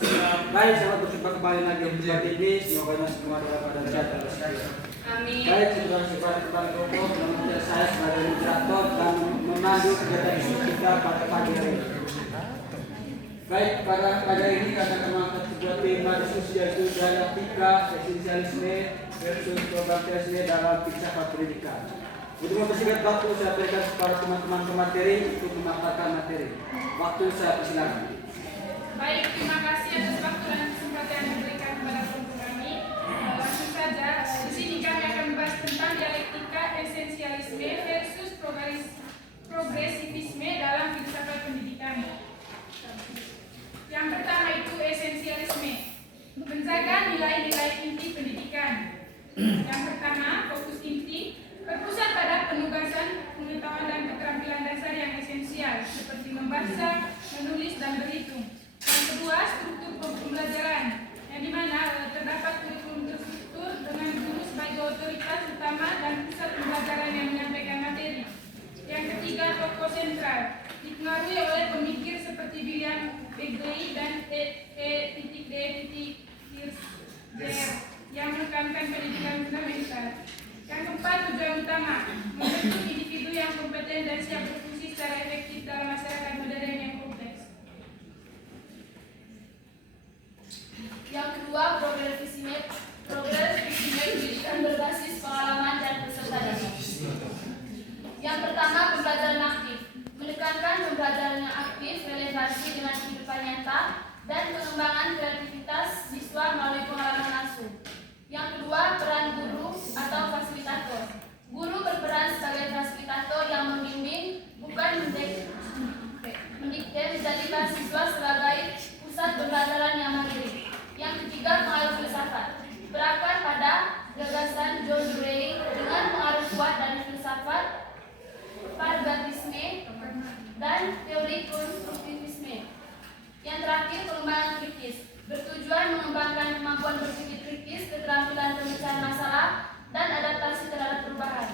Baik, selamat berjumpa kembali lagi di tempat ini. Semoga semua dalam keadaan sehat dan bersedia. Amin. Baik, saudara sifat kembali Koko dan saya sebagai moderator dan memandu kegiatan diskusi kita pada pagi hari ini. Baik, pada pagi hari ini kami akan mengangkat sebuah tema diskusi yaitu dialektika esensialisme versus progresisme dalam filsafat pendidikan. Untuk mempersingkat waktu, saya berikan kepada teman-teman pemateri untuk memaparkan materi. Waktu saya persilakan. Baik, terima kasih atas waktu dan kesempatan yang diberikan kepada kelompok kami. Langsung saja, di sini kami akan membahas tentang dialektika esensialisme versus progresivisme dalam filsafat pendidikan. Yang pertama itu esensialisme, menjaga nilai-nilai inti pendidikan. Yang pertama, fokus inti, berpusat pada penugasan pengetahuan dan keterampilan dasar yang esensial, seperti membaca, menulis, dan berhitung. Yang kedua, struktur pembelajaran, yang dimana terdapat kurikulum terstruktur dengan guru sebagai otoritas utama dan pusat pembelajaran yang menyampaikan materi. Yang ketiga, tokoh sentral, dipengaruhi oleh pemikir seperti William Begley dan E.D. Hirschberg yang menekankan pendidikan fundamental. Yang keempat, tujuan utama, membentuk individu yang kompeten dan siap berfungsi secara efektif dalam masyarakat modern yang kompleks. Yang kedua, progresivisme pendidikan berbasis pengalaman dan peserta didik. Yang pertama, pembelajaran aktif, menekankan pembelajaran yang aktif, relevansi dengan kehidupan nyata, dan pengembangan kreativitas siswa melalui pengalaman langsung. Yang kedua, peran guru atau fasilitator. Guru berperan sebagai fasilitator yang membimbing, bukan mendikte, menjadikan siswa sebagai pusat pembelajaran yang mandiri. Yang ketiga, pengaruh filsafat, berakar pada gagasan John Dewey dengan pengaruh kuat dari filsafat pragmatisme dan teori konstruktivisme. Yang terakhir, pengembangan kritis, bertujuan mengembangkan kemampuan berpikir kritis, keterampilan pemecahan masalah, dan adaptasi terhadap perubahan.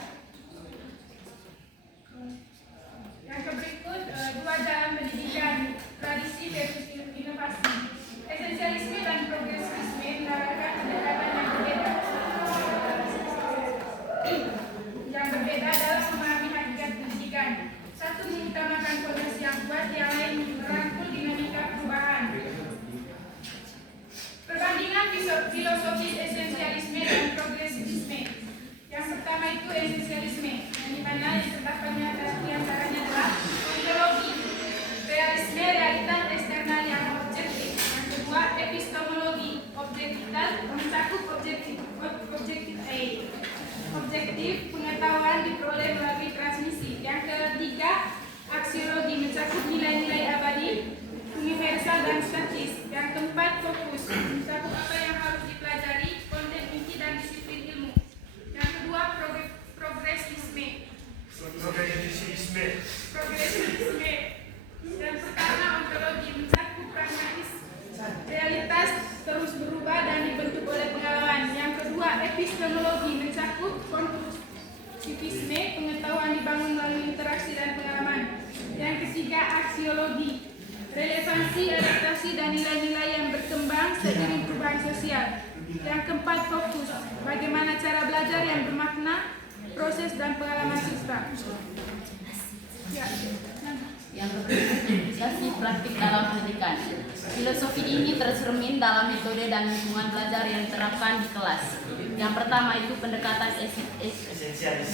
Yang berikut, dua jalan pendidikan, tradisi versus inovasi. Esensialisme dan progresivisme menawarkan pendekatan yang berbeda. Dalam memahami hakikat pendidikan. Satu mengutamakan fondasi yang kuat, yang lain merangkul dinamika perubahan. Perbandingan filosofis esensialisme dan progresivisme. Yang pertama itu esensialisme, yang dimana yang terdapat di antaranya adalah ontologi, realisme, realitas eksternal yang objektif. Yang kedua, epistemologi, objektivitas, mencakup objektif pengetahuan diperoleh melalui transmisi. Yang ketiga, aksiologi, mencakup nilai-nilai abadi, universal dan statis. Yang keempat, fokus, mencakup apa yang harus dipelajari, konten inti dan disiplin ilmu. Yang kedua, progresivisme. Dan pertama, ontologi, mencakup pragmatis, realitas terus berubah dan dibentuk oleh pengalaman. Yang kedua, epistemologi, mencakup konstruktivisme, pengetahuan dibangun melalui interaksi dan pengalaman. Yang ketiga, aksiologi, relevansi, adaptasi, dan nilai-nilai yang berkembang seiring perubahan sosial. Yang keempat, fokus, bagaimana cara belajar yang bermakna, proses dan pengalaman siswa. Yang berikut, implikasi praktik dalam pendidikan. Filosofi ini tercermin dalam metode dan lingkungan belajar yang diterapkan di kelas. Yang pertama itu pendekatan esensialis.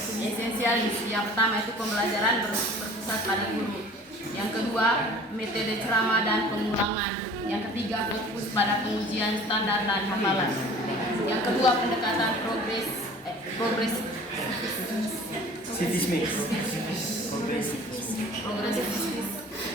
Yang pertama itu pembelajaran berpusat pada guru. Yang kedua, metode ceramah dan pengulangan. Yang ketiga, fokus pada pengujian standar dan hafalan. Yang kedua, pendekatan progresif.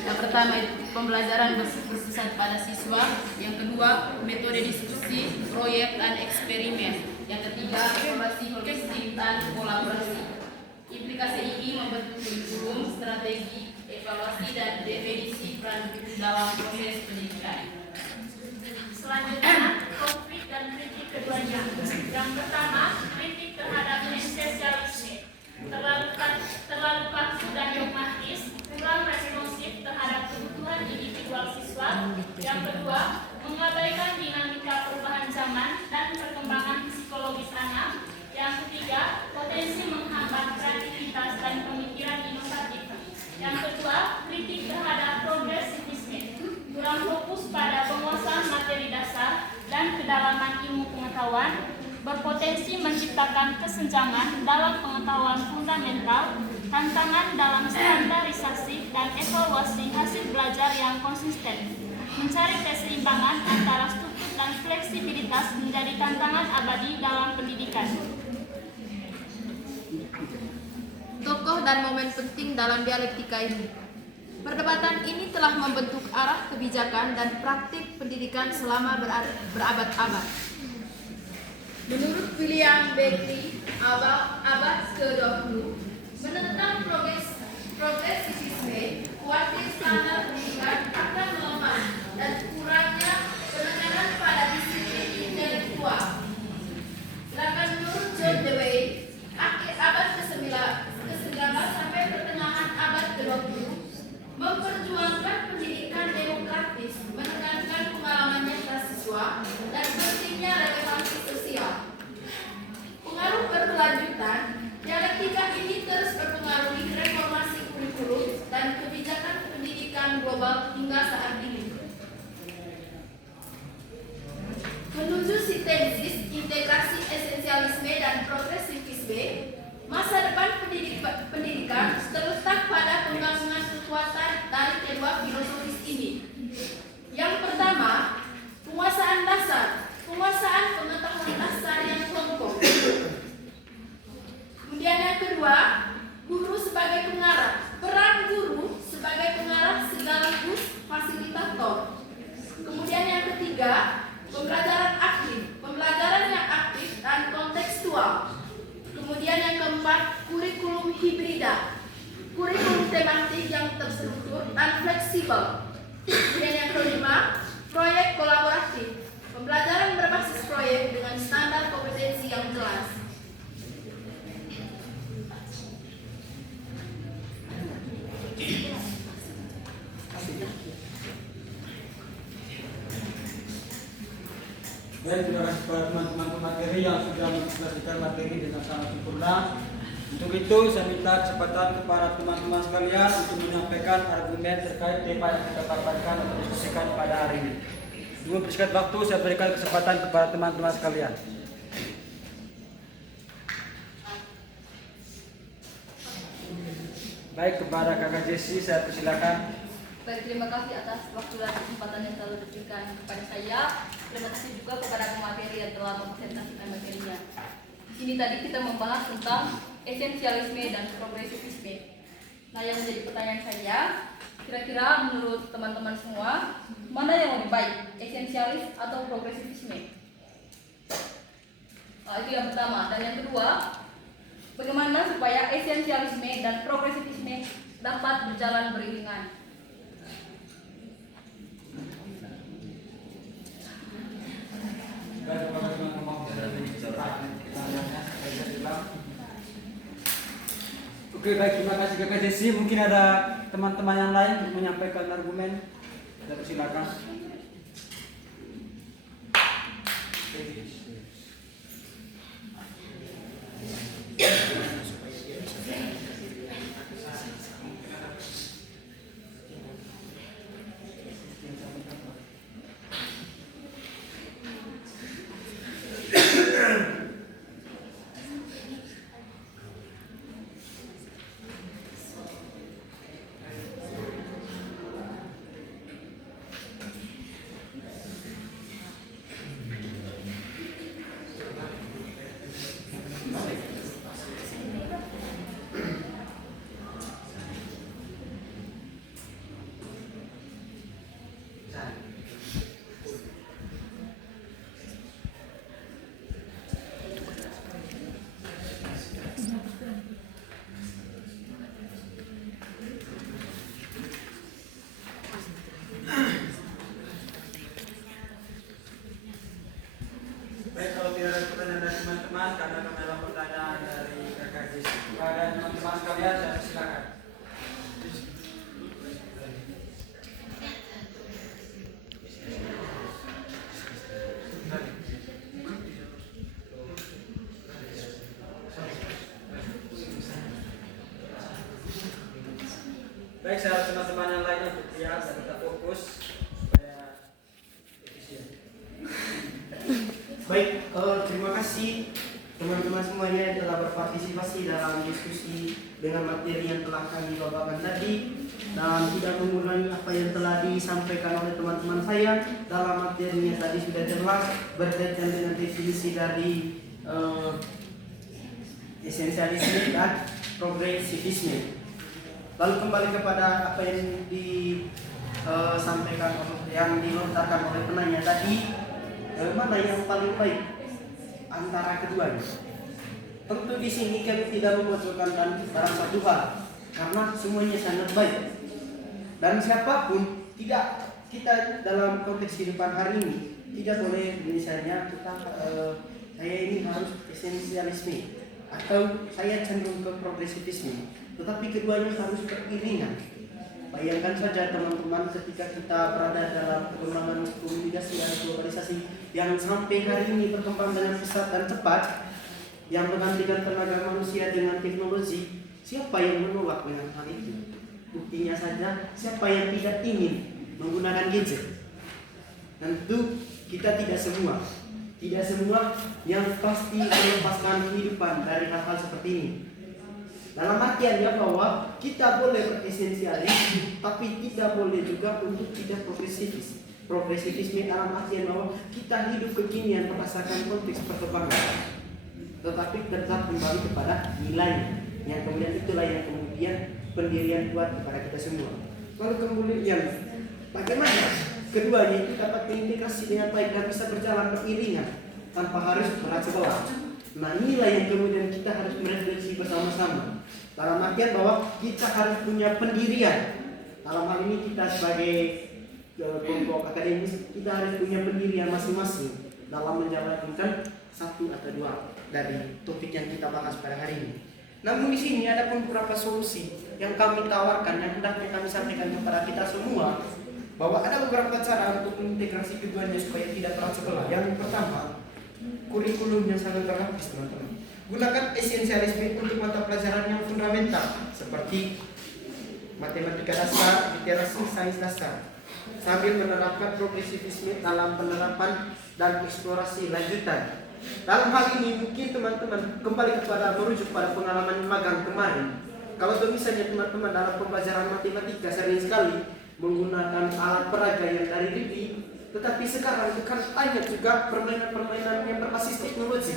Yang pertama itu pembelajaran berpusat pada siswa. Yang kedua, metode diskusi, proyek dan eksperimen. Yang ketiga, evaluasi holistik dan kolaborasi. Implikasi ini membentuk kurikulum, strategi, evaluasi dan definisi peran guru dalam proses pendidikan. Selanjutnya, konflik dan kritik keduanya. Yang pertama, kritik terhadap esensialisme, terlalu kaku dan dogmatis, kurang responsif terhadap kebutuhan individual siswa. Yang kedua, mengabaikan menyesuaikan dinamika perubahan zaman dan perkembangan psikologis anak. Yang ketiga, potensi menghambat kreativitas dan pemikiran inovatif. Yang kedua, kritik terhadap progresivisme, kurang fokus pada penguasaan materi dasar dan kedalaman ilmu pengetahuan, berpotensi menciptakan kesenjangan dalam pengetahuan fundamental, tantangan dalam standarisasi dan evaluasi hasil belajar yang konsisten. Mencari keseimbangan antara struktur dan fleksibilitas menjadi tantangan abadi dalam pendidikan. Tokoh dan momen penting dalam dialektika ini. Perdebatan ini telah membentuk arah kebijakan dan praktik pendidikan selama berabad-abad. Menurut William Beckley, abad ke-20 menentang progresivisme, khawatir standar pendidikan akan melemah dan kurangnya penekanan pada disiplin intelektual. Sedangkan menurut John Dewey, akhir abad ke-19 sampai pertengahan abad ke-20 memperjuangkan pendidikan demokratis, menekankan pengalaman nyata siswa dan pentingnya relevansi sosial. Pengaruh berkelanjutan, dialektika ini terus berpengaruhi reformasi kurikulum dan kebijakan pendidikan global hingga saat ini. Menuju sintesis, integrasi esensialisme dan progresivisme, masa depan pendidikan terletak pada penggabungan kekuatan dari kedua filosofis ini. Yang pertama, penguasaan dasar, penguasaan pengetahuan dasar yang kelompok. Kemudian yang kedua, guru sebagai pengarah, peran guru sebagai pengarah sekaligus fasilitator. Kemudian yang ketiga, pembelajaran aktif, pembelajaran yang aktif dan kontekstual. Kemudian yang keempat, kurikulum hibrida, kurikulum tematik yang terstruktur dan fleksibel. Kemudian yang kelima, proyek kolaboratif, pembelajaran berbasis proyek dengan standar kompetensi yang jelas. Dan terima kasih kepada teman-teman pemateri yang sudah menjelaskan materi dengan sangat sempurna. Untuk itu saya minta kesempatan kepada teman-teman sekalian untuk menyampaikan argumen terkait tema yang kita paparkan atau diskusikan pada hari ini. Sebelum bersingkat waktu, saya berikan kesempatan kepada teman-teman sekalian. Baik, kepada Kakak Jesse saya persilakan. Baik, terima kasih atas waktu dan kesempatan yang telah diberikan kepada saya. Terima kasih juga kepada pemateri yang telah mempresentasikan materinya. Di sini tadi kita membahas tentang esensialisme dan progresivisme. Nah, yang menjadi pertanyaan saya, kira-kira menurut teman-teman semua, mana yang lebih baik, esensialis atau progresivisme? Nah, itu yang pertama. Dan yang kedua, bagaimana supaya esensialisme dan progresivisme dapat berjalan beriringan? Oke, baik, terima kasih Kakak Jesse. Mungkin ada teman-teman yang lain untuk menyampaikan argumen. Saya persilakan. Baik, kalau tidak ada pertanyaan dari teman-teman, karena kami ada pertanyaan dari Kakak Jesse. Kepada teman-teman sekalian, saya persilakan. kasih teman-teman semuanya yang telah berpartisipasi dalam diskusi dengan materi yang telah kami bawakan tadi, dan tidak mengulangi apa yang telah disampaikan oleh teman-teman saya dalam materinya tadi sudah jelas berkaitan dengan definisi dari esensialisme dan progresivisme. Lalu kembali kepada apa yang disampaikan yang dilontarkan oleh penanya tadi, mana yang paling baik antara keduanya? Tentu di sini kami tidak memojokkan barang satu hal, karena semuanya sangat baik. Dan siapapun tidak kita dalam konteks kehidupan hari ini tidak boleh misalnya kita saya ini harus esensialisme atau saya cenderung ke progresivisme, tetapi keduanya harus beriringan. Bayangkan saja teman-teman ketika kita berada dalam perkembangan komunikasi dan globalisasi yang sampai hari ini berkembang dengan pesat dan cepat, yang menggantikan tenaga manusia dengan teknologi, siapa yang menolak dengan hal itu? Buktinya saja, siapa yang tidak ingin menggunakan gadget? Tentu kita tidak semua yang pasti melepaskan kehidupan dari hal-hal seperti ini. Dalam artiannya bahwa kita boleh beresensialis, tapi tidak boleh juga untuk tidak progresivis. Progresivisme dalam artian bahwa kita hidup kekinian berdasarkan konteks perkembangan, tetapi tetap kembali kepada nilai yang kemudian itulah yang kemudian pendirian kuat kepada kita semua. Lalu kemudian bagaimana keduanya itu dapat terintegrasi dengan baik dan bisa berjalan beriringan tanpa harus berat sebelah. Nah, inilah yang kemudian kita harus merefleksi bersama-sama. Dalam artian bahwa kita harus punya pendirian. Dalam hal ini kita sebagai kelompok akademis, kita harus punya pendirian masing-masing dalam menjalankan satu atau dua dari topik yang kita bahas pada hari ini. Namun di sini ada beberapa solusi yang kami tawarkan yang hendaknya kami sampaikan kepada kita semua, bahwa ada beberapa cara untuk mengintegrasi keduanya supaya tidak berat sebelah. Yang pertama, kurikulum yang sangat berlapis, teman-teman. Gunakan esensialisme untuk mata pelajaran yang fundamental seperti matematika dasar, literasi, sains dasar, sambil menerapkan progresivisme dalam penerapan dan eksplorasi lanjutan. Dalam hal ini mungkin teman-teman kembali kepada merujuk pada pengalaman magang kemarin. Kalau misalnya teman-teman dalam pembelajaran matematika sering sekali menggunakan alat peraga yang dari Rivi, tetapi sekarang bukan hanya juga permainan-permainan yang berbasis teknologi,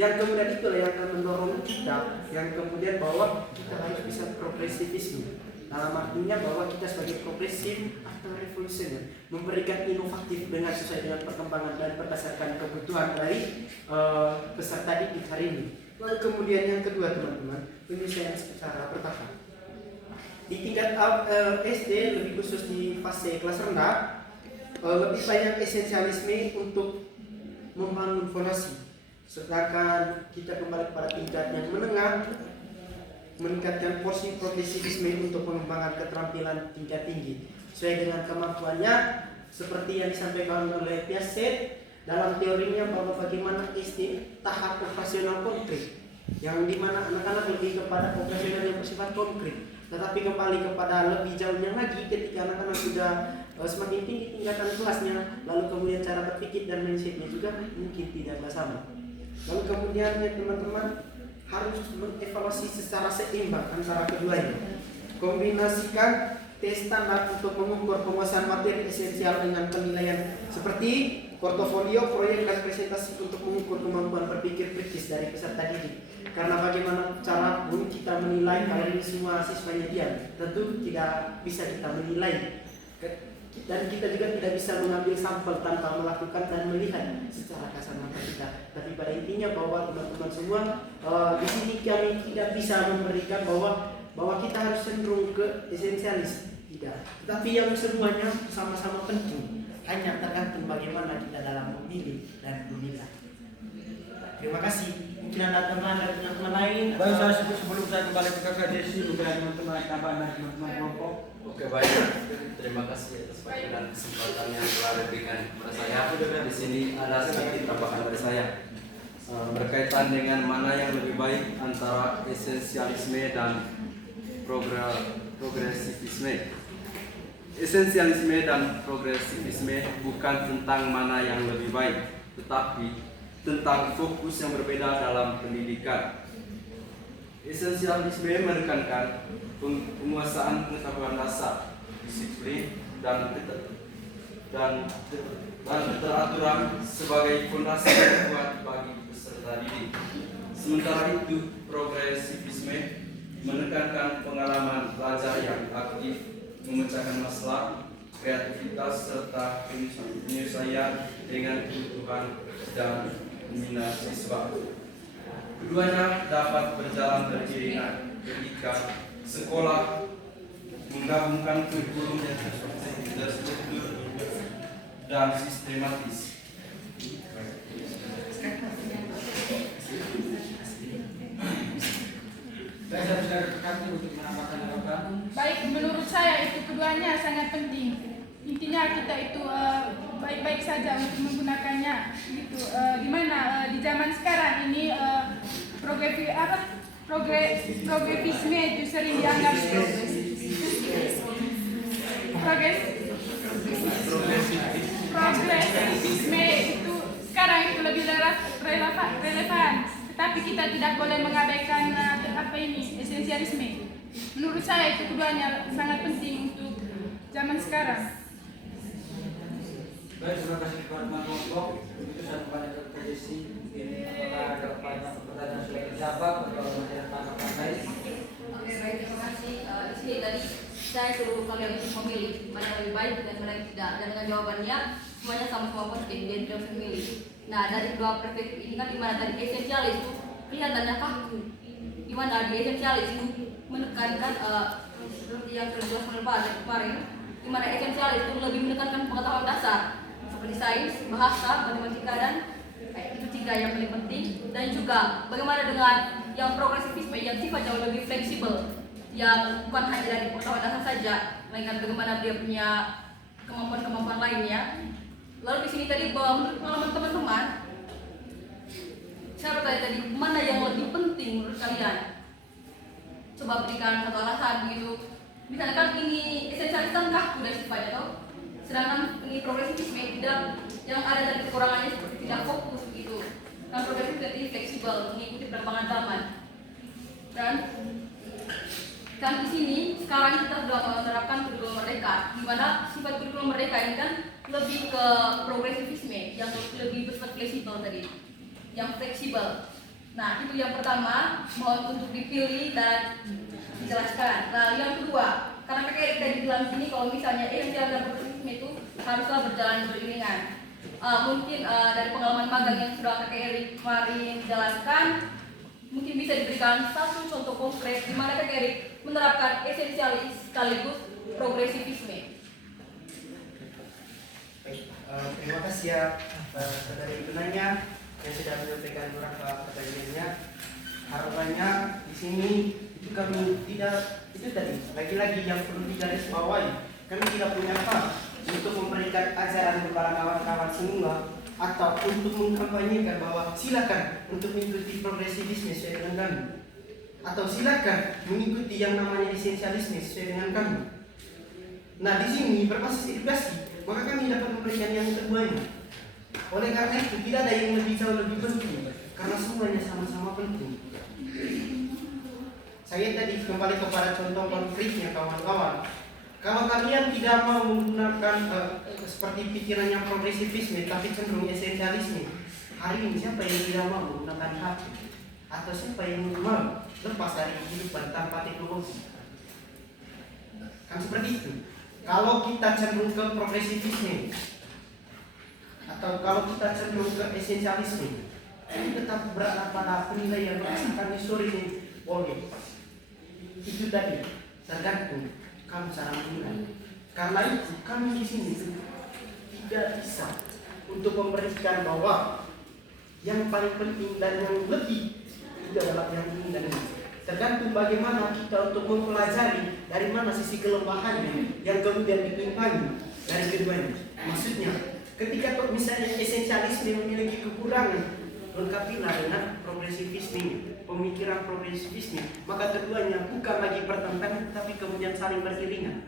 yang kemudian itulah yang akan mendorong kita, yang kemudian bahwa kita harus bisa progresivisme. Dalam artinya bahwa kita sebagai progresif atau revolusioner memberikan inovatif dengan sesuai dengan perkembangan dan berdasarkan kebutuhan dari peserta didik hari ini. Lalu kemudian yang kedua teman-teman, penyelesaian secara bertahap. Di tingkat SD, lebih khusus di fase kelas rendah, lebih banyak esensialisme untuk membangun fondasi. Sedangkan kita kembali pada tingkat yang menengah, meningkatkan porsi progresivisme untuk pengembangan keterampilan tingkat tinggi sesuai dengan kemampuannya, seperti yang disampaikan oleh Piaget dalam teorinya bahwa bagaimana SD tahap operasional konkret, yang dimana anak-anak lebih kepada operasional yang bersifat konkret, tetapi kembali kepada lebih jauhnya lagi ketika anak-anak sudah semakin tinggi tingkatan kelasnya, lalu kemudian cara berpikir dan mindsetnya juga mungkin tidak sama. Lalu kemudian ya teman-teman harus mengevaluasi secara seimbang antara keduanya. Kombinasikan tes standar untuk mengukur penguasaan materi esensial dengan penilaian seperti portofolio, proyek, dan presentasi untuk mengukur kemampuan berpikir kritis dari peserta didik. Karena bagaimana cara kita menilai kalau ini semua siswanya diam? Tentu tidak bisa kita menilai. Dan kita juga tidak bisa mengambil sampel tanpa melakukan dan melihat secara kasar mata kita. Tapi pada intinya bahwa teman-teman semua di sini kami tidak bisa memberikan bahwa kita harus cenderung ke esensialis, tidak. Tetapi yang semuanya sama-sama penting. Hanya tergantung bagaimana kita dalam memilih dan memilah. Terima kasih. Mungkin ada teman-teman lain. Baik, saya sebelum saya kembali ke Kakak Desi, mungkin ada teman-teman tambahan dari teman-teman kelompok. Oke, baik. Terima kasih atas waktu dan kesempatan yang telah diberikan kepada saya. Di sini ada sedikit tambahan dari saya berkaitan dengan mana yang lebih baik antara esensialisme dan progresivisme. Esensialisme dan progresivisme bukan tentang mana yang lebih baik, tetapi tentang fokus yang berbeda dalam pendidikan. Esensialisme menekankan penguasaan pengetahuan dasar, disiplin, dan keteraturan sebagai fondasi yang kuat bagi peserta didik. Sementara itu, progresivisme menekankan pengalaman belajar yang aktif, memecahkan masalah, kreativitas, serta penyesuaian dengan kebutuhan dan minat siswa. Keduanya dapat berjalan beriringan ketika sekolah menggabungkan kurikulum yang terstruktur dan sistematis. Saya sudah kami untuk menambahkan jawaban. Baik, menurut saya itu keduanya sangat penting. Intinya kita itu baik-baik saja untuk menggunakannya gitu. Dimana di zaman sekarang ini progresisme itu sering dianggap progresisme itu sekarang itu lebih relevan. Tetapi kita tidak boleh mengabaikan esensialisme. Menurut saya itu keduanya sangat penting untuk zaman sekarang. Baik, terima kasih kepada kelompok. Itu saya kepada posisi. Mungkin apakah ada pertanyaan sudah terjawab atau masih ada tanggapan lain? Oke, baik, terima kasih. Di sini tadi saya suruh kalian untuk memilih mana yang lebih baik dan mana yang tidak. Dan dengan jawabannya semuanya sama-sama positif, jadi tidak usah memilih. Nah, dari dua perspektif ini kan dimana tadi esensialis itu kelihatannya kaku, dimana di esensialis itu menekankan seperti yang terjelaskan kemarin, dimana esensialis itu lebih menekankan pengetahuan dasar seperti sains, bahasa, matematika, dan itu tiga yang paling penting. Dan juga bagaimana dengan yang progresivisme yang sifatnya jauh lebih fleksibel, yang bukan hanya dari pengetahuan dasar saja, melainkan bagaimana dia punya kemampuan-kemampuan lainnya. Lalu di sini tadi bahwa menurut pengalaman teman-teman, saya bertanya tadi mana yang lebih penting menurut kalian? Coba berikan satu alasan begitu. Misalnya kan ini esensialis kan kaku dan sifatnya toh, sedangkan ini progresivisme tidak, yang ada dari kekurangannya seperti tidak fokus gitu. Kan progresif jadi fleksibel, mengikuti perkembangan zaman. Dan kan di sini sekarang kita sudah menerapkan kurikulum merdeka, di mana sifat kurikulum merdeka ini kan lebih ke progresivisme, yang lebih bersifat fleksibel tadi, yang fleksibel. Nah, itu yang pertama, mohon untuk dipilih dan dijelaskan. Nah, yang kedua, karena kakek tadi bilang sini kalau misalnya esensial dan progresivisme itu haruslah berjalan beriringan. Mungkin dari pengalaman magang yang sudah kakek Erik kemarin jelaskan, mungkin bisa diberikan satu contoh konkret di mana kakek Erik menerapkan esensialis sekaligus progresivisme. Baik, terima kasih ya saudara penanya yang sudah menyampaikan beberapa pertanyaannya. Harapannya di sini itu kami tidak itu tadi lagi-lagi yang perlu digarisbawahi, kami tidak punya hak untuk memberikan ajaran kepada kawan-kawan semua atau untuk mengkampanyekan bahwa silakan untuk mengikuti progresivisme sesuai dengan kami, atau silakan mengikuti yang namanya esensialisme sesuai dengan kami. Nah, di sini berbasis edukasi, maka kami dapat memberikan yang keduanya. Oleh karena itu tidak ada yang lebih jauh lebih penting, karena semuanya sama-sama penting. Saya tadi kembali kepada contoh konfliknya kawan-kawan. Kalau kalian tidak mau menggunakan seperti pikiran yang progresivisme tapi cenderung esensialisme, hari ini siapa yang tidak mau menggunakan HP? Atau siapa yang mau lepas dari kehidupan tanpa teknologi? Kan seperti itu. Kalau kita cenderung ke progresivisme atau kalau kita cenderung ke esensialisme, ini tetap berada pada penilaian berdasarkan histori boleh. Itu tadi tergantung kamu cara menilai. Karena itu kami di sini tidak bisa untuk memberikan bahwa yang paling penting dan yang lebih itu adalah yang ini dan ini. Tergantung bagaimana kita untuk mempelajari dari mana sisi kelemahannya yang kemudian ditimpangi dari keduanya. Maksudnya, ketika misalnya esensialisme memiliki kekurangan, lengkapilah dengan progresivisme, pemikiran progresivisme, maka keduanya bukan lagi bertentangan, tapi kemudian saling beriringan.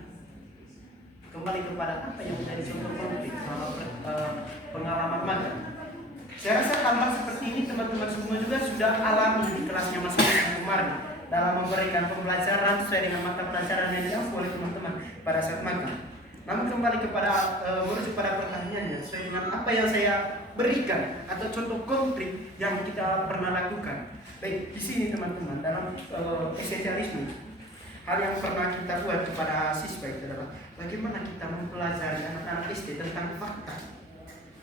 Kembali kepada apa yang menjadi contoh konflik selama pengalaman magang. Saya rasa hal-hal seperti teman-teman semua juga sudah alami di kelasnya masing-masing kemarin dalam memberikan pembelajaran sesuai dengan mata pelajaran yang diampu oleh teman-teman pada saat magang. Namun kembali kepada merujuk pada pertanyaannya, sesuai dengan apa yang saya berikan atau contoh konkret yang kita pernah lakukan. Baik, di sini teman-teman dalam esensialisme, hal yang pernah kita buat kepada siswa itu adalah bagaimana kita mempelajari anak-anak SD tentang fakta,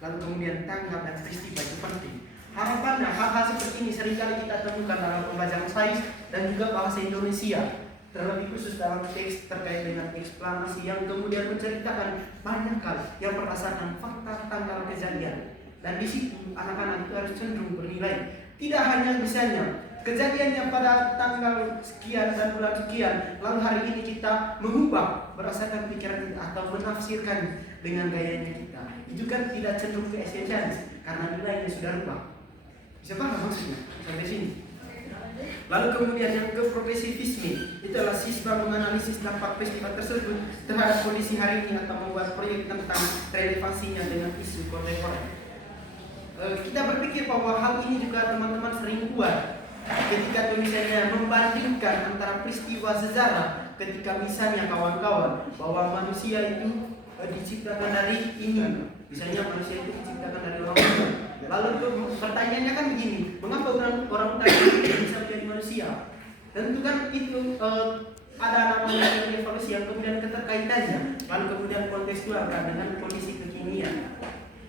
lalu kemudian tanggap dan peristiwa itu penting. Harapannya hal-hal seperti ini seringkali kita temukan dalam pembelajaran sains dan juga bahasa Indonesia, terlebih khusus dalam teks terkait dengan eksplanasi yang kemudian menceritakan banyak hal yang berdasarkan fakta tanggal kejadian. Dan di situ anak-anak itu harus cenderung bernilai. Tidak hanya misalnya kejadiannya pada tanggal sekian dan bulan sekian, lalu hari ini kita mengubah berdasarkan pikiran kita atau menafsirkan dengan gayanya kita. Itu kan tidak cenderung ke esensialis karena nilainya sudah rubah. Bisa paham maksudnya sampai sini? Lalu kemudian yang ke progresivisme, itu adalah siswa menganalisis dampak peristiwa tersebut terhadap kondisi hari ini atau membuat proyek tentang relevansinya dengan isu kontemporer. Kita berpikir bahwa hal ini juga teman-teman sering buat ketika misalnya membandingkan antara peristiwa sejarah, ketika misalnya kawan-kawan bahwa manusia itu diciptakan dari ini, misalnya manusia itu diciptakan dari orang utan. Lalu pertanyaannya kan begini, mengapa orang utan bisa menjadi manusia? Tentu kan itu ada namanya evolusi yang kemudian keterkaitannya, lalu kemudian kontekstualkan dengan kondisi kekinian.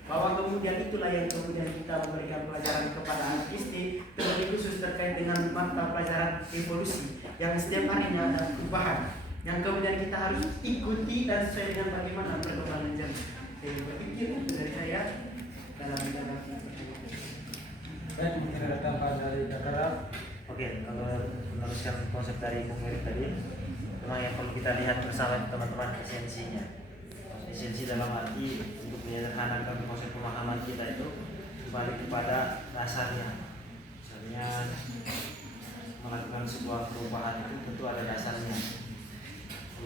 Bahwa kemudian itulah yang kemudian kita memberikan pelajaran kepada anak SD, terlebih khusus terkait dengan mata pelajaran evolusi yang setiap harinya ada perubahan yang kemudian kita harus ikuti dan sesuai dengan bagaimana perkembangan zaman. Saya berpikir dari saya dalam menghadapi Dan kita tambah dari Kakak. Oke, kalau meneruskan konsep dari Bung Erik tadi, memang yang perlu kita lihat bersama teman-teman esensinya. Esensi dalam arti untuk menyederhanakan konsep pemahaman kita itu kembali kepada dasarnya. Misalnya melakukan sebuah perubahan itu tentu ada dasarnya.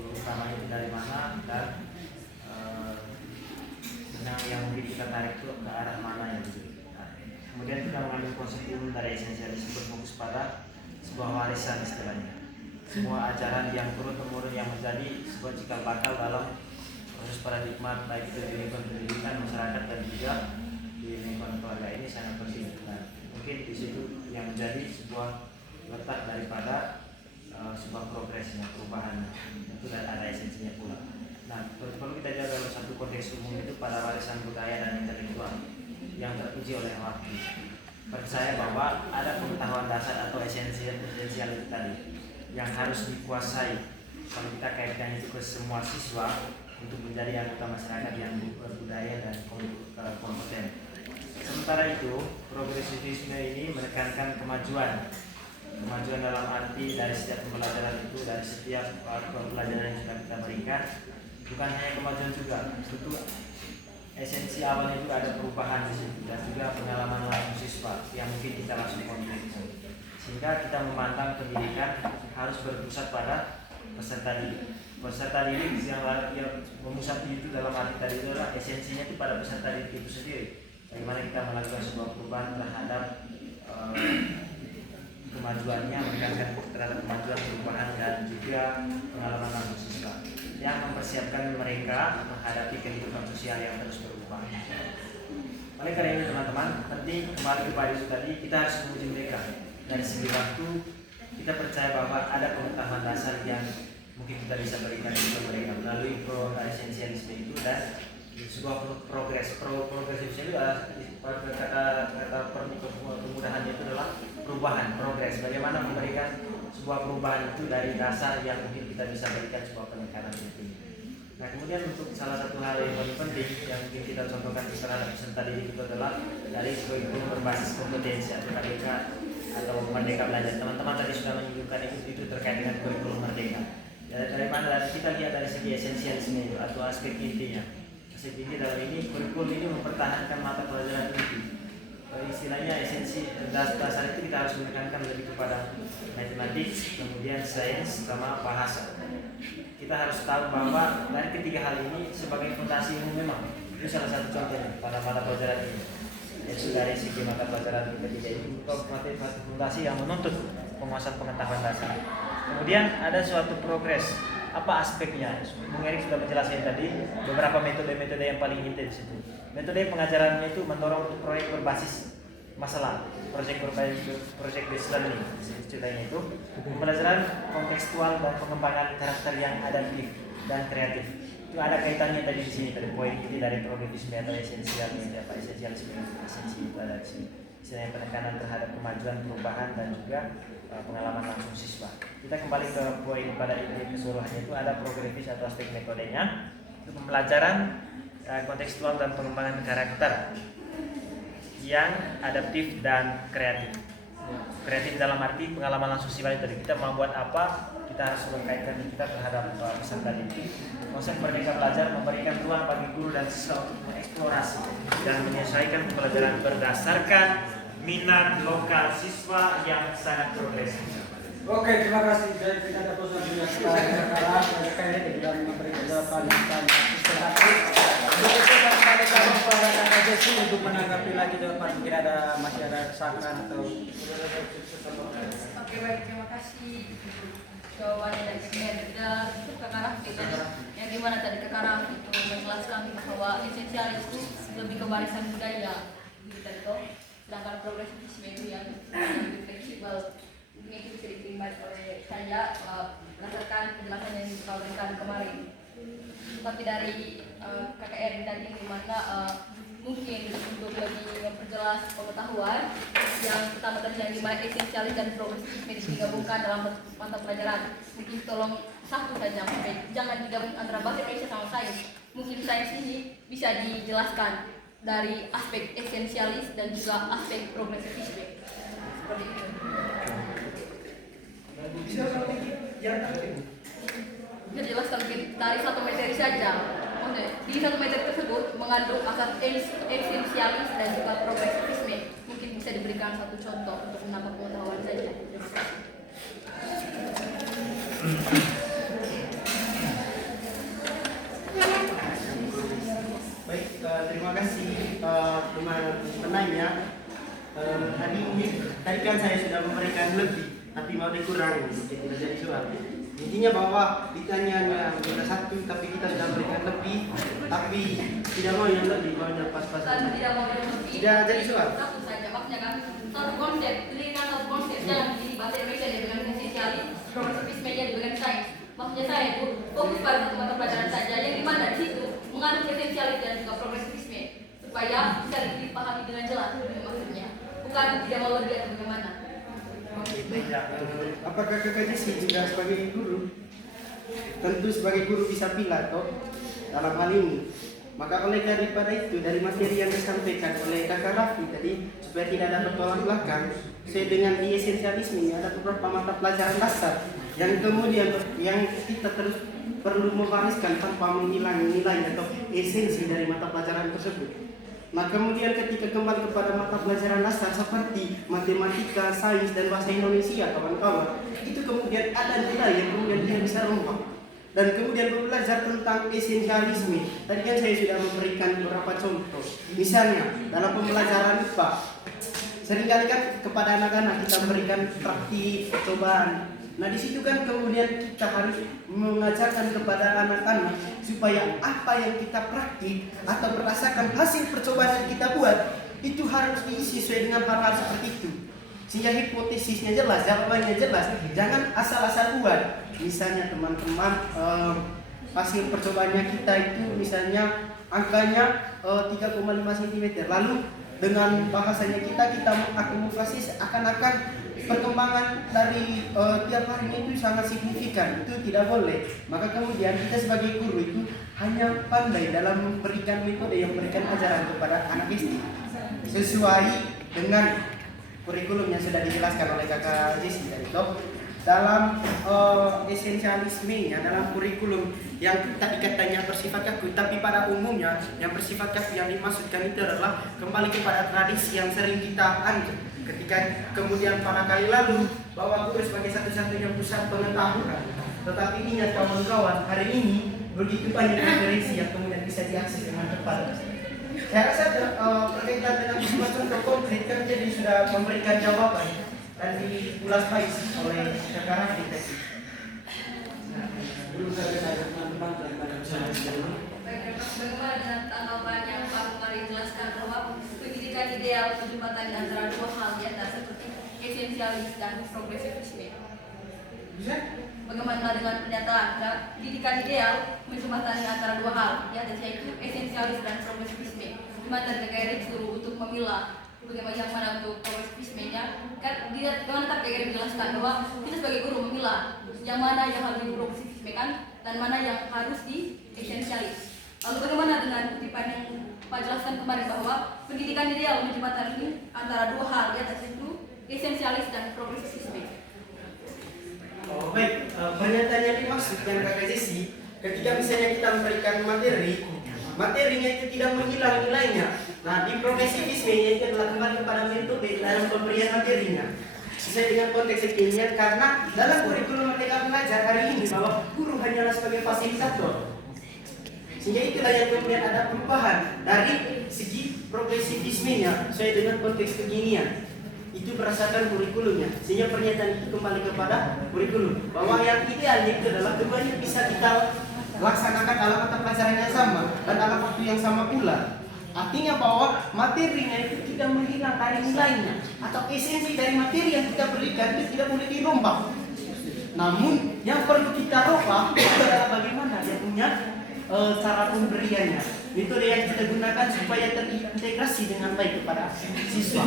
Utamanya itu dari mana dan yang mungkin kita tarik itu ke arah mana yang gitu. Kemudian kita mengambil konsep umum dari esensialisme berfokus pada sebuah warisan istilahnya. Semua ajaran yang turun-temurun yang menjadi sebuah cikal bakal dalam proses paradigma baik itu di lingkungan pendidikan masyarakat dan juga di lingkungan keluarga ini sangat penting. Nah, mungkin di situ yang menjadi sebuah letak daripada sebuah progresnya, perubahan itu dan ada esensinya pula. Nah, perlu kita jaga dalam satu konteks umum itu pada warisan budaya dan intelektual yang teruji oleh waktu. Percaya bahwa ada pengetahuan dasar atau esensial itu tadi yang harus dikuasai. Kalau kita kaitkan itu ke semua siswa untuk menjadi anggota masyarakat yang berbudaya dan kompeten. Sementara itu, progresivisme ini menekankan kemajuan dalam arti dari setiap pembelajaran itu, dari setiap pembelajaran yang sudah kita berikan, bukan hanya kemajuan juga, tentu esensi awalnya juga ada perubahan di situ dan juga pengalaman langsung siswa yang mungkin kita langsung kontribusi. Sehingga kita memandang pendidikan harus berpusat pada peserta didik. Peserta didik yang memusat itu dalam arti tadi itu adalah esensinya itu pada peserta didik itu sendiri. Bagaimana kita melakukan sebuah perubahan terhadap kemajuannya, meningkatkan terhadap kemajuan perubahan dan juga pengalaman langsung siswa yang mempersiapkan mereka menghadapi kehidupan sosial yang terus berubah. Oleh karena itu teman-teman, penting kembali kepada itu tadi kita harus menguji mereka. Dari segi waktu kita percaya bahwa ada pengetahuan dasar yang mungkin kita bisa berikan kepada mereka melalui esensialisme itu dan sebuah progresif itu adalah kata kemudahannya itu adalah perubahan, progres. Bagaimana memberikan sebuah perubahan itu dari dasar yang mungkin kita bisa berikan sebuah penekanan itu. Nah, kemudian untuk salah satu hal yang paling penting yang mungkin kita contohkan terhadap peserta didik itu adalah dari kurikulum berbasis kompetensi atau KBK atau Merdeka Belajar. Teman-teman tadi sudah menyebutkan itu terkait dengan kurikulum Merdeka. Dari mana kita lihat dari segi esensialisme itu atau aspek intinya. Aspek inti dalam ini kurikulum ini mempertahankan mata pelajaran inti. Istilahnya esensi dasar itu kita harus menekankan lebih kepada matematik, kemudian sains sama bahasa. Kita harus tahu bahwa dari ketiga hal ini sebagai fondasi umum memang itu salah satu contohnya pada mata pelajaran ini. yaitu dari segi mata pelajaran ketiga ini materi fundasi yang menuntut penguasaan pengetahuan dasar. Kemudian ada suatu progres. Apa aspeknya? Bung Erik sudah menjelaskan tadi beberapa metode-metode yang paling inti di situ. Metode pengajarannya itu mendorong untuk proyek berbasis masalah, proyek based learning, istilahnya itu pembelajaran kontekstual dan pengembangan karakter yang adaptif dan kreatif. Itu ada kaitannya tadi di sini, tadi poin inti dari progresisme atau esensial ini, apa esensialisme, esensi itu ada di sini. Istilahnya penekanan terhadap kemajuan, perubahan dan juga pengalaman langsung siswa. Kita kembali ke poin pada inti keseluruhannya itu ada progresif atau aspek metodenya. Itu pembelajaran kontekstual dan pengembangan karakter yang adaptif dan kreatif. Kreatif dalam arti pengalaman langsung siswa tadi. Kita mau buat apa, kita harus mengkaitkan kita terhadap pesan tadi. Konsep merdeka belajar memberikan ruang bagi guru dan siswa untuk mengeksplorasi dan menyesuaikan pembelajaran berdasarkan minat lokal siswa yang sangat progresif. Oke, terima kasih. Jadi kita ada proses juga sekarang mereka di dalam memberikan jawaban kembali kepada Kakak Jesi untuk menanggapi lagi jawaban. Mungkin masih ada kesakan atau. Oke, baik, terima kasih. Jawabannya dari Kakak Raffi tadi, yang dimana tadi Kakak Raffi itu menjelaskan bahwa esensialis itu lebih ke barisan budaya, gitu. Sedangkan progresifisme itu yang lebih fleksibel. Ini itu bisa diterima oleh saya berdasarkan penjelasan yang diberikan kemarin. Tapi dari Kakak Erin tadi dimana mungkin untuk lebih memperjelas pengetahuan yang pertama tadi yang dimana esensialis dan progresifisme digabungkan dalam mata pelajaran. Mungkin tolong satu saja, jangan digabung antara bahasa Indonesia sama sains. Mungkin sains ini bisa dijelaskan dari aspek esensialis dan juga aspek progresifisme. Seperti itu. Bisa jelaskan dari satu materi saja. Di satu materi tersebut mengandung asas esensialis dan juga progresifisme. Mungkin bisa diberikan satu contoh untuk menambah pengetahuan saja. Baik, terima kasih teman penanya. Tadi kan saya sudah memberikan lebih, tapi mau dikurangi, tidak jadi soal. Intinya bahwa ditanya kita satu, tapi kita sudah memberikan lebih, tapi tidak mau yang lebih, mau yang pas-pasan. Tidak mau yang lebih. Tidak jadi soal. Satu saja, maksudnya kan satu konsep, dengan satu konsep jangan di bahasa Indonesia dengan esensialis, progresifisme-nya dengan sains. Maksudnya saya itu fokus pada satu mata pelajaran saja, yang dimana di situ mengandung esensialis dan juga progresifisme supaya bisa dipahami dengan jelas maksudnya, bukan tidak mau lebih atau bagaimana. Apakah Kakak Jesi juga sebagai guru? Tentu sebagai guru bisa pilih toh dalam hal ini. Maka oleh daripada itu, dari materi yang disampaikan oleh Kakak Raffi tadi, supaya tidak ada bertolak belakang, saya dengan di esensialisme ini ada beberapa mata pelajaran dasar yang kemudian yang kita terus perlu mewariskan tanpa menghilang nilai atau esensi dari mata pelajaran tersebut. Nah kemudian ketika kembali kepada mata pelajaran dasar seperti matematika, sains, dan bahasa Indonesia kawan-kawan, itu kemudian ada nilai yang kemudian tidak bisa rompak. Dan kemudian belajar tentang esensialisme. Tadi kan saya sudah memberikan beberapa contoh. Misalnya dalam pembelajaran IPA, seringkali kan kepada anak-anak kita memberikan praktik, percobaan. Nah di situ kan kemudian kita harus mengajarkan kepada anak-anak supaya apa yang kita praktik atau berdasarkan hasil percobaan yang kita buat itu harus diisi sesuai dengan hal-hal seperti itu. Sehingga hipotesisnya jelas, jawabannya jelas. Jangan asal-asal buat. Misalnya teman-teman hasil percobaannya kita itu misalnya angkanya 3,5 cm. Lalu dengan bahasanya kita mengakumulasi akan-akan perkembangan dari tiap harinya itu sangat signifikan. Itu tidak boleh. Maka kemudian kita sebagai guru itu hanya pandai dalam memberikan metode yang memberikan ajaran kepada anak SD sesuai dengan kurikulum yang sudah dijelaskan oleh Kakak Jesi tadi toh. Dalam esensialismenya, dalam kurikulum yang tadi katanya bersifat kaku, tapi pada umumnya yang bersifat kaku yang dimaksudkan itu adalah kembali kepada tradisi yang sering kita anggap ketika kemudian pada kali lalu bahwa guru sebagai satu-satunya pusat pengetahuan. Tetapi ingat kawan-kawan, hari ini begitu banyak referensi yang kemudian bisa diakses dengan cepat. Saya rasa berkaitan dengan sebuah contoh konkret kan jadi sudah memberikan jawaban dan diulas baik oleh sekarang di tes. Belum saya teman-teman dan badan usaha sekarang. Bagaimana dengan tanggapan yang Pak Umar jelaskan bahwa pendidikan ideal menjembatani antara dua hal di atas seperti esensialis dan progresivisme? Bagaimana dengan pernyataan pendidikan ideal menjembatani antara dua hal di atas yaitu esensialis dan progresivisme? Dimana TKRI disuruh untuk memilah bagaimana yang mana untuk progresivismenya? Kan dia bagaimana TKRI menjelaskan bahwa kita sebagai guru memilah yang mana yang harus diprogresivisme kan dan mana yang harus di esensialis. Lalu bagaimana dengan kutipan yang Pak jelaskan kemarin bahwa pendidikan ideal menjembatani antara dua hal di atas itu esensialis dan progresivisme? Oh, baik, pernyataan yang dimaksud yang kakak Jesi, ketika misalnya kita memberikan materinya itu tidak menghilang nilainya. Nah, di progresivisme itu adalah kembali kepada metode dalam pemberian materinya sesuai dengan konteks kekinian, karena dalam kurikulum Merdeka Belajar hari ini bahwa guru hanyalah sebagai fasilitator. Sehingga itulah yang kemudian ada perubahan dari segi progresivismenya sesuai dengan konteks kekinian. Itu berdasarkan kurikulumnya. Sehingga pernyataan itu kembali kepada kurikulum bahwa yang ideal itu adalah keduanya bisa kita laksanakan dalam mata pelajaran yang sama dan dalam waktu yang sama pula. Artinya bahwa materinya itu tidak menghilang dari nilainya atau esensi dari materi yang kita berikan itu tidak boleh dirombak. Namun yang perlu kita rombak itu adalah bagaimana dia punya cara pemberiannya. Metode yang kita gunakan supaya terintegrasi dengan baik kepada siswa.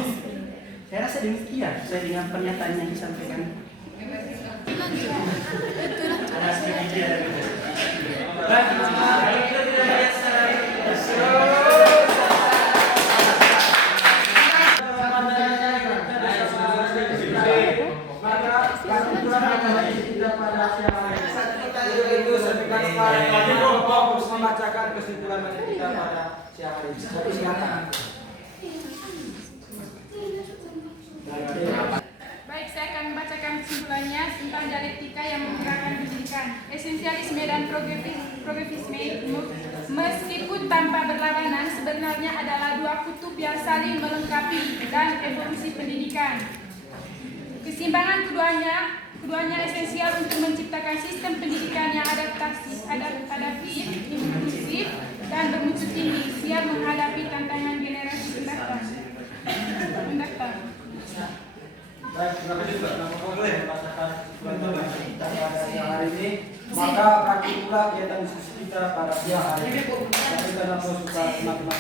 Saya rasa demikian saya dengan pernyataan yang disampaikan. Ada sedikit. Baik, kalau kita tidak lihat secara itu sertifikat fokus membacakan kesimpulan kita pada siang hari ini. Tapi silakan. Baik, saya akan membacakan kesimpulannya tentang dialektika yang menggerakkan pendidikan. Esensialisme dan progresivisme meskipun tanpa berlawanan sebenarnya adalah dua kutub yang saling melengkapi dan evolusi pendidikan. Keseimbangan keduanya esensial untuk menciptakan sistem pendidikan yang adaptif, inklusif, dan bermutu tinggi, siap menghadapi tantangan generasi mendatang. Baik, terima kasih Pak. Boleh membacakan kesimpulan kita pada siang hari ini. Maka akan pula kegiatan diskusi kita pada siang hari ini. Kita langsung suka semakin